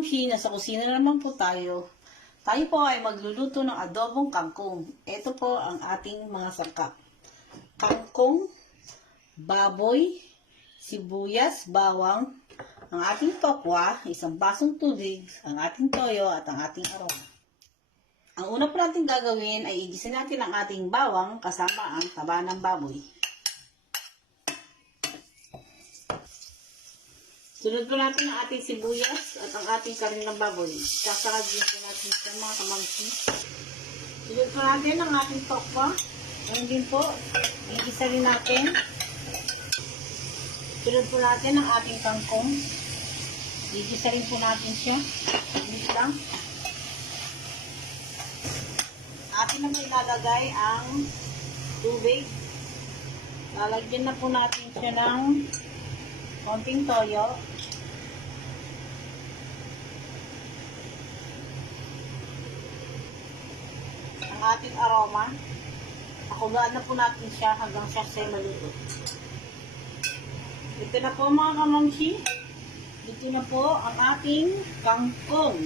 kamamshi, nasa kusina naman po tayo. Tayo po ay magluluto ng adobong kangkong. Ito po ang ating mga sangkap. Kangkong, baboy, sibuyas, bawang, ang ating tokwa, isang basong tubig, ang ating toyo at ang ating aroma. Ang una po natin gagawin ay igisin natin ang ating bawang kasama ang taba ng baboy. Sunod po natin ang ating sibuyas at ang ating karing ng baboy. Sasaragin po natin sa mga kamamsi. Sunod po natin ang ating tokwa. Ngayon din po, igisa rin natin. Sunod po natin ang ating kangkong. Igisa rin po natin siya. Saglit lang. Atin na po ilalagay ang tubig. Lalagyan na po natin siya ng konting toyo. Ang ating aroma. Pakulaan na po natin siya hanggang siya ay maluto. Ito na po mga kamamshi. Ito na po ang ating kangkong.